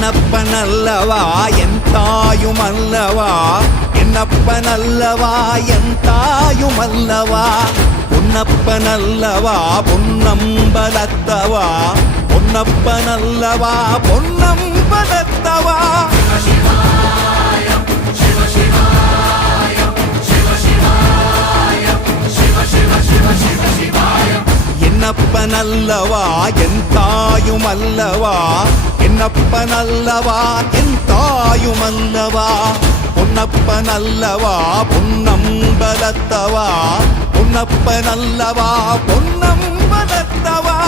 என்னப்பனல்லவா என் தாயுமல்லவா என்னப்பனல்லவா என் தாயுமல்லவா பொன்னப்பனல்லவா பொன்னம்பலத்தவா பொன்னப்பனல்லவா பொன்னம்பலத்தவா என்னப்பனல்லவா என் தாயுமல்லவா என்னப்பனல்லவா என் தாயுமல்லவா பொன்னப்பனல்லவா பொன்னம்பலத்தவா பொன்னப்பனல்லவா பொன்னம்பலத்தவா